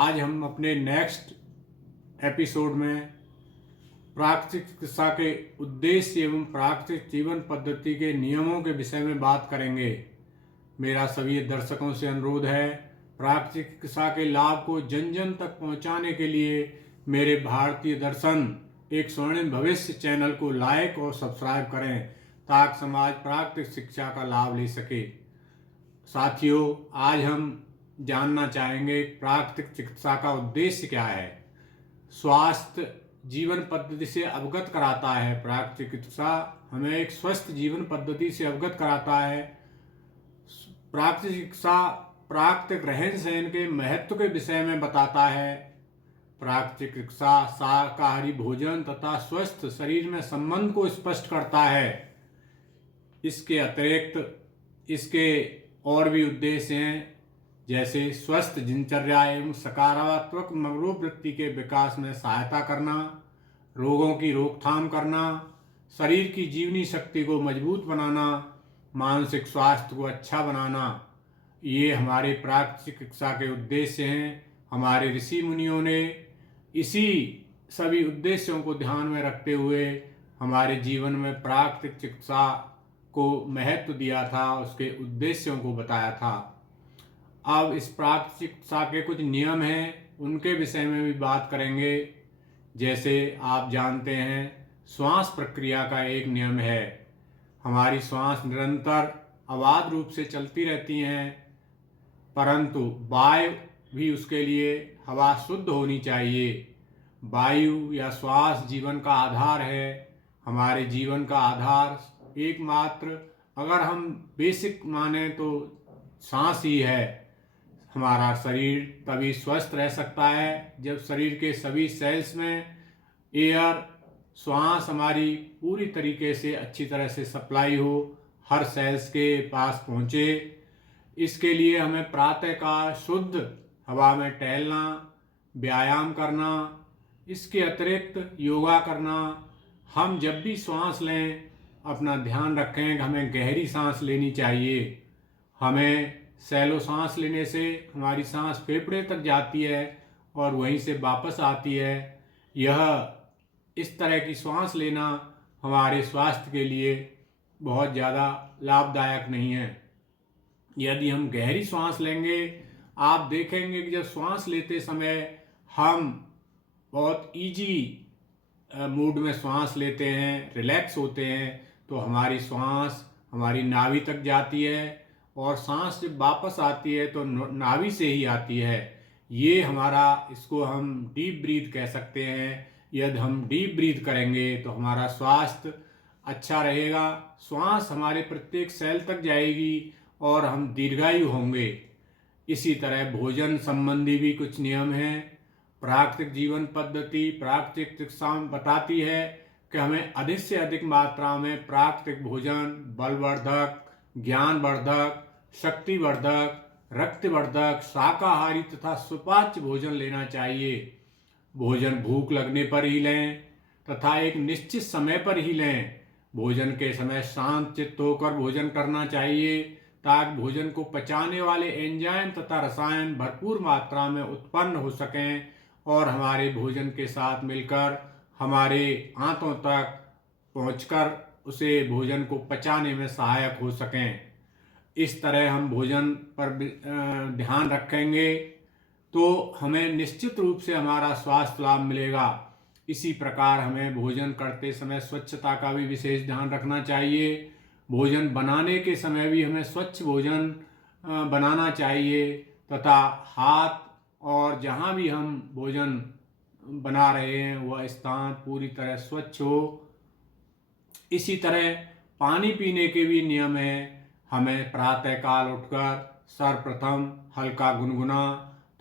आज हम अपने नेक्स्ट एपिसोड में प्राकृतिक चिकित्सा के उद्देश्य एवं प्राकृतिक जीवन पद्धति के नियमों के विषय में बात करेंगे। मेरा सभी दर्शकों से अनुरोध है, प्राकृतिक चिकित्सा के लाभ को जन जन तक पहुंचाने के लिए मेरे भारतीय दर्शन एक स्वर्णिम भविष्य चैनल को लाइक और सब्सक्राइब करें ताकि समाज प्राकृतिक शिक्षा का लाभ ले सके। साथियों, आज हम जानना चाहेंगे प्राकृतिक चिकित्सा का उद्देश्य क्या है। स्वास्थ्य जीवन पद्धति से अवगत कराता है। प्राकृतिक चिकित्सा हमें एक स्वस्थ जीवन पद्धति से अवगत कराता है। प्राकृतिक चिकित्सा प्राकृतिक रहन सहन के महत्व के विषय में बताता है। प्राकृतिक चिकित्सा शाकाहारी भोजन तथा स्वस्थ शरीर में संबंध को स्पष्ट करता है। इसके अतिरिक्त इसके और भी उद्देश्य हैं, जैसे स्वस्थ दिनचर्या एवं सकारात्मक मनोवृत्ति के विकास में सहायता करना, रोगों की रोकथाम करना, शरीर की जीवनी शक्ति को मजबूत बनाना, मानसिक स्वास्थ्य को अच्छा बनाना। ये हमारे प्राकृतिक चिकित्सा के उद्देश्य हैं। हमारे ऋषि मुनियों ने इसी सभी उद्देश्यों को ध्यान में रखते हुए हमारे जीवन में प्राकृतिक चिकित्सा को महत्व दिया था, उसके उद्देश्यों को बताया था। अब इस प्राकृतिक चिकित्सा के कुछ नियम हैं, उनके विषय में भी बात करेंगे। जैसे आप जानते हैं, श्वास प्रक्रिया का एक नियम है। हमारी श्वास निरंतर अबाध रूप से चलती रहती हैं, परंतु वायु भी उसके लिए हवा शुद्ध होनी चाहिए। वायु या श्वास जीवन का आधार है। हमारे जीवन का आधार एकमात्र अगर हम बेसिक माने तो सांस ही है। हमारा शरीर तभी स्वस्थ रह सकता है जब शरीर के सभी सेल्स में एयर श्वास हमारी पूरी तरीके से अच्छी तरह से सप्लाई हो, हर सेल्स के पास पहुँचे। इसके लिए हमें प्रातःकाल शुद्ध हवा में टहलना, व्यायाम करना, इसके अतिरिक्त योगा करना। हम जब भी सांस लें अपना ध्यान रखें कि हमें गहरी सांस लेनी चाहिए। हमें सैलो सांस लेने से हमारी सांस फेफड़े तक जाती है और वहीं से वापस आती है। यह इस तरह की सांस लेना हमारे स्वास्थ्य के लिए बहुत ज़्यादा लाभदायक नहीं है। यदि हम गहरी सांस लेंगे, आप देखेंगे कि जब सांस लेते समय हम बहुत इजी मूड में सांस लेते हैं, रिलैक्स होते हैं, तो हमारी सांस हमारी नाभि तक जाती है और सांस जब वापस आती है तो नाभि से ही आती है। ये हमारा, इसको हम डीप ब्रीथ कह सकते हैं। यदि हम डीप ब्रीथ करेंगे तो हमारा स्वास्थ्य अच्छा रहेगा, श्वास हमारे प्रत्येक सेल तक जाएगी और हम दीर्घायु होंगे। इसी तरह भोजन संबंधी भी कुछ नियम हैं। प्राकृतिक जीवन पद्धति प्राकृतिक चिकित्सा बताती है कि हमें अधिक से अधिक मात्रा में प्राकृतिक भोजन, बलवर्धक, ज्ञानवर्धक, शक्तिवर्धक, रक्तवर्धक, शाकाहारी तथा सुपाच्य भोजन लेना चाहिए। भोजन भूख लगने पर ही लें तथा एक निश्चित समय पर ही लें। भोजन के समय शांत चित्त होकर भोजन करना चाहिए ताकि भोजन को पचाने वाले एंजाइम तथा रसायन भरपूर मात्रा में उत्पन्न हो सकें और हमारे भोजन के साथ मिलकर हमारे आंतों तक पहुंचकर उसे भोजन को पचाने में सहायक हो सकें। इस तरह हम भोजन पर ध्यान रखेंगे तो हमें निश्चित रूप से हमारा स्वास्थ्य लाभ मिलेगा। इसी प्रकार हमें भोजन करते समय स्वच्छता का भी विशेष ध्यान रखना चाहिए। भोजन बनाने के समय भी हमें स्वच्छ भोजन बनाना चाहिए तथा हाथ और जहाँ भी हम भोजन बना रहे हैं वह स्थान पूरी तरह स्वच्छ हो। इसी तरह पानी पीने के भी नियम हैं। हमें प्रातःकाल उठकर सर्वप्रथम हल्का गुनगुना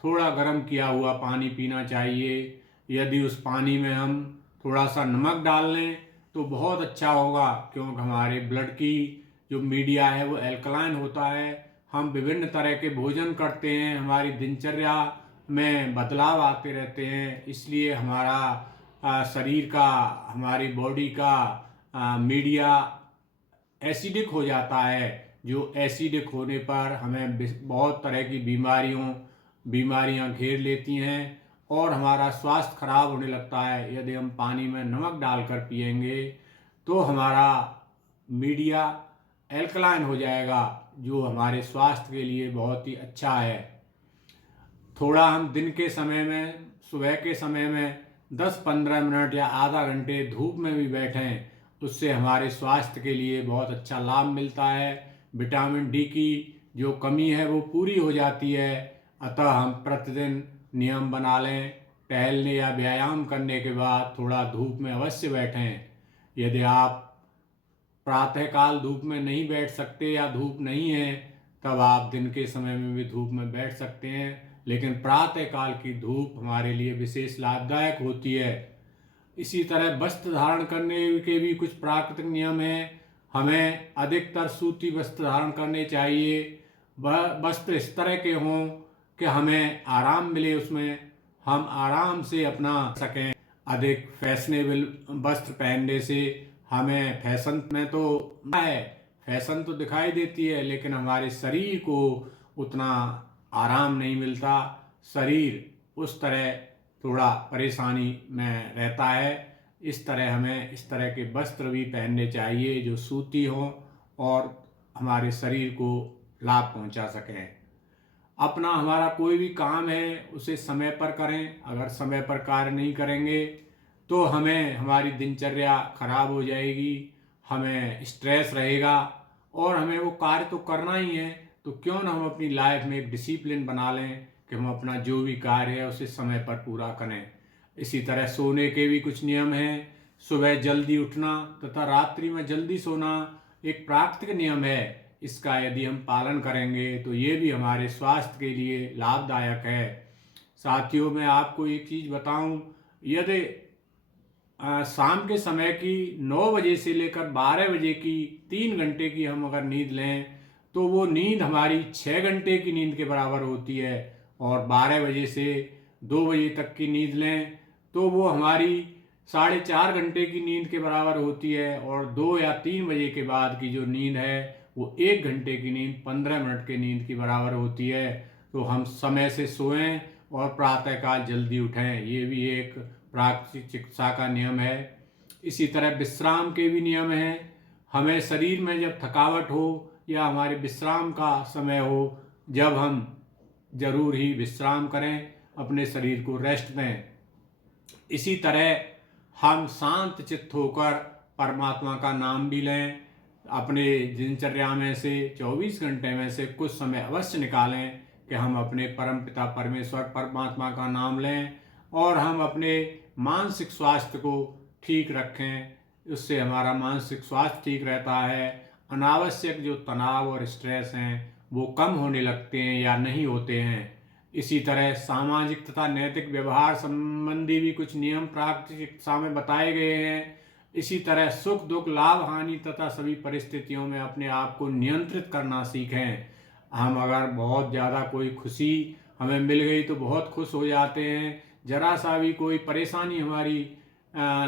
थोड़ा गर्म किया हुआ पानी पीना चाहिए। यदि उस पानी में हम थोड़ा सा नमक डाल लें तो बहुत अच्छा होगा, क्योंकि हमारे ब्लड की जो मीडिया है वो एल्कलाइन होता है। हम विभिन्न तरह के भोजन करते हैं, हमारी दिनचर्या में बदलाव आते रहते हैं, इसलिए हमारा शरीर का, हमारी बॉडी का मीडिया एसिडिक हो जाता है। जो एसिडिक होने पर हमें बहुत तरह की बीमारियों बीमारियां घेर लेती हैं और हमारा स्वास्थ्य खराब होने लगता है। यदि हम पानी में नमक डालकर पिएंगे तो हमारा मीडिया एल्कलाइन हो जाएगा, जो हमारे स्वास्थ्य के लिए बहुत ही अच्छा है। थोड़ा हम दिन के समय में, सुबह के समय में 10-15 मिनट या आधा घंटे धूप में भी बैठें, उससे हमारे स्वास्थ्य के लिए बहुत अच्छा लाभ मिलता है। विटामिन डी की जो कमी है वो पूरी हो जाती है। अतः हम प्रतिदिन नियम बना लें, टहलने या व्यायाम करने के बाद थोड़ा धूप में अवश्य बैठें। यदि आप प्रातःकाल धूप में नहीं बैठ सकते या धूप नहीं है, तब आप दिन के समय में भी धूप में बैठ सकते हैं, लेकिन प्रातःकाल की धूप हमारे लिए विशेष लाभदायक होती है। इसी तरह वस्त्र धारण करने के भी कुछ प्राकृतिक नियम हैं। हमें अधिकतर सूती वस्त्र धारण करने चाहिए। वह वस्त्र इस तरह के हों कि हमें आराम मिले, उसमें हम आराम से अपना सकें। अधिक फैशनेबल वस्त्र पहनने से हमें फैशन में तो है, फैशन तो दिखाई देती है, लेकिन हमारे शरीर को उतना आराम नहीं मिलता। शरीर उस तरह थोड़ा परेशानी में रहता है। इस तरह हमें इस तरह के वस्त्र भी पहनने चाहिए जो सूती हों और हमारे शरीर को लाभ पहुंचा सकें। अपना हमारा कोई भी काम है उसे समय पर करें। अगर समय पर कार्य नहीं करेंगे तो हमें हमारी दिनचर्या खराब हो जाएगी, हमें स्ट्रेस रहेगा और हमें वो कार्य तो करना ही है। तो क्यों ना हम अपनी लाइफ में एक डिसिप्लिन बना लें कि हम अपना जो भी कार्य है उसे समय पर पूरा करें। इसी तरह सोने के भी कुछ नियम हैं। सुबह जल्दी उठना तथा रात्रि में जल्दी सोना एक प्राकृतिक नियम है। इसका यदि हम पालन करेंगे तो ये भी हमारे स्वास्थ्य के लिए लाभदायक है। साथियों, मैं आपको एक चीज़ बताऊं, यदि शाम के समय की 9 बजे से लेकर 12 बजे की 3 घंटे की हम अगर नींद लें तो वो नींद हमारी 6 घंटे की नींद के बराबर होती है। और 12 बजे से 2 बजे तक की नींद लें तो वो हमारी 4.5 घंटे की नींद के बराबर होती है। और 2 या 3 बजे के बाद की जो नींद है वो 1 घंटे की नींद 15 मिनट की नींद की बराबर होती है। तो हम समय से सोएं और प्रातःकाल जल्दी उठें, ये भी एक प्राकृतिक चिकित्सा का नियम है। इसी तरह विश्राम के भी नियम हैं। हमें शरीर में जब थकावट हो या हमारे विश्राम का समय हो, जब हम जरूर ही विश्राम करें, अपने शरीर को रेस्ट दें। इसी तरह हम शांत चित्त होकर परमात्मा का नाम भी लें। अपने दिनचर्या में से 24 घंटे में से कुछ समय अवश्य निकालें कि हम अपने परमपिता परमेश्वर परमात्मा का नाम लें और हम अपने मानसिक स्वास्थ्य को ठीक रखें। उससे हमारा मानसिक स्वास्थ्य ठीक रहता है। अनावश्यक जो तनाव और स्ट्रेस हैं वो कम होने लगते हैं या नहीं होते हैं। इसी तरह सामाजिक तथा नैतिक व्यवहार संबंधी भी कुछ नियम प्राकृतिक चिकित्सा में बताए गए हैं। इसी तरह सुख दुख लाभ हानि तथा सभी परिस्थितियों में अपने आप को नियंत्रित करना सीखें। हम अगर बहुत ज़्यादा कोई खुशी हमें मिल गई तो बहुत खुश हो जाते हैं, जरा सा भी कोई परेशानी हमारी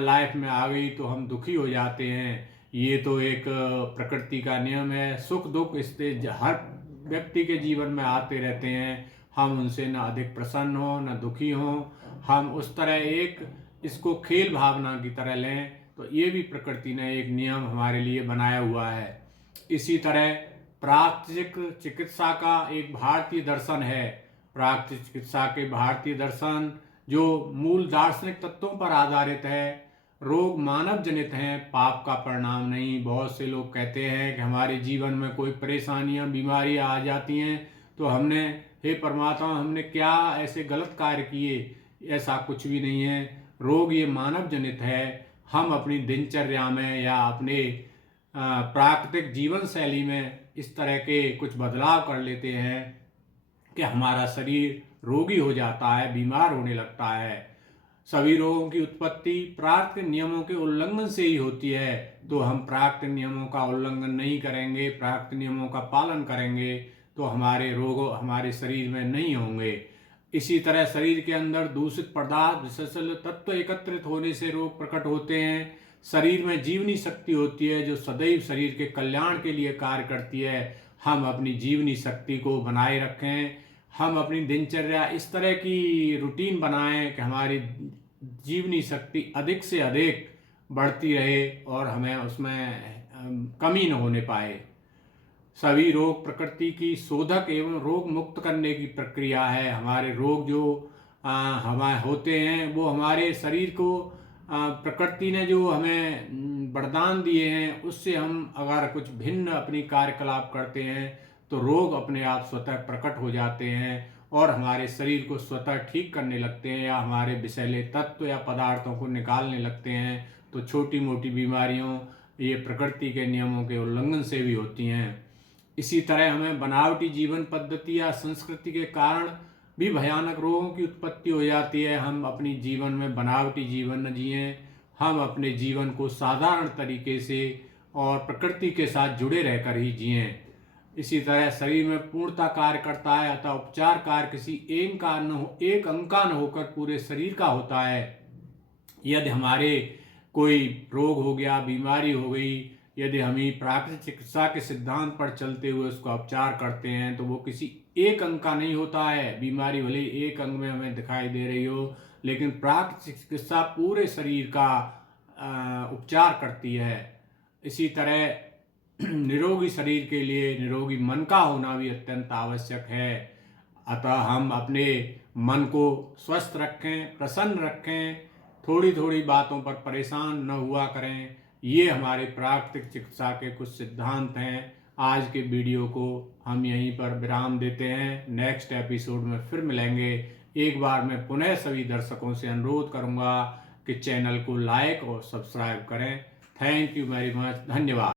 लाइफ में आ गई तो हम दुखी हो जाते हैं। ये तो एक प्रकृति का नियम है। सुख दुख इससे हर व्यक्ति के जीवन में आते रहते हैं। हम उनसे न अधिक प्रसन्न हो न दुखी हो। हम उस तरह एक इसको खेल भावना की तरह लें तो ये भी प्रकृति ने एक नियम हमारे लिए बनाया हुआ है। इसी तरह प्राकृतिक चिकित्सा का एक भारतीय दर्शन है। प्राकृतिक चिकित्सा के भारतीय दर्शन जो मूल दार्शनिक तत्वों पर आधारित है। रोग मानव जनित हैं, पाप का परिणाम नहीं। बहुत से लोग कहते हैं कि हमारे जीवन में कोई परेशानियां बीमारियां आ जाती हैं तो हमने, हे परमात्मा, हमने क्या ऐसे गलत कार्य किए। ऐसा कुछ भी नहीं है। रोग ये मानव जनित है। हम अपनी दिनचर्या में या अपने प्राकृतिक जीवन शैली में इस तरह के कुछ बदलाव कर लेते हैं कि हमारा शरीर रोगी हो जाता है, बीमार होने लगता है। सभी रोगों की उत्पत्ति प्राकृतिक नियमों के उल्लंघन से ही होती है। तो हम प्राकृतिक नियमों का उल्लंघन नहीं करेंगे, प्राकृतिक नियमों का पालन करेंगे तो हमारे रोग हमारे शरीर में नहीं होंगे। इसी तरह शरीर के अंदर दूषित पदार्थ विषैले तत्व एकत्रित होने से रोग प्रकट होते हैं। शरीर में जीवनी शक्ति होती है जो सदैव शरीर के कल्याण के लिए कार्य करती है। हम अपनी जीवनी शक्ति को बनाए रखें। हम अपनी दिनचर्या इस तरह की रूटीन बनाएं कि हमारी जीवनी शक्ति अधिक से अधिक बढ़ती रहे और हमें उसमें कमी न होने पाए। सभी रोग प्रकृति की शोधक एवं रोग मुक्त करने की प्रक्रिया है। हमारे रोग जो हमारे होते हैं वो हमारे शरीर को प्रकृति ने जो हमें वरदान दिए हैं उससे हम अगर कुछ भिन्न अपनी कार्यकलाप करते हैं तो रोग अपने आप स्वतः प्रकट हो जाते हैं और हमारे शरीर को स्वतः ठीक करने लगते हैं या हमारे विषैले तत्व या पदार्थों को निकालने लगते हैं। तो छोटी मोटी बीमारियों ये प्रकृति के नियमों के उल्लंघन से भी होती हैं। इसी तरह हमें बनावटी जीवन पद्धति या संस्कृति के कारण भी भयानक रोगों की उत्पत्ति हो जाती है। हम अपनी जीवन में बनावटी जीवन न जिएं, हम अपने जीवन को साधारण तरीके से और प्रकृति के साथ जुड़े रहकर ही जिएं। इसी तरह शरीर में पूर्णता कार्य करता है, अतः उपचार कार्य किसी एक अंग का न होकर पूरे शरीर का होता है। यदि हमारे कोई रोग हो गया, बीमारी हो गई, यदि हम प्राकृतिक चिकित्सा के सिद्धांत पर चलते हुए उसका उपचार करते हैं तो वो किसी एक अंग का नहीं होता है। बीमारी भले एक अंग में हमें दिखाई दे रही हो, लेकिन प्राकृतिक चिकित्सा पूरे शरीर का उपचार करती है। इसी तरह निरोगी शरीर के लिए निरोगी मन का होना भी अत्यंत आवश्यक है। अतः हम अपने मन को स्वस्थ रखें, प्रसन्न रखें, थोड़ी थोड़ी बातों पर परेशान न हुआ करें। ये हमारे प्राकृतिक चिकित्सा के कुछ सिद्धांत हैं। आज के वीडियो को हम यहीं पर विराम देते हैं। नेक्स्ट एपिसोड में फिर मिलेंगे। एक बार मैं पुनः सभी दर्शकों से अनुरोध करूंगा कि चैनल को लाइक और सब्सक्राइब करें। Thank you very much. धन्यवाद।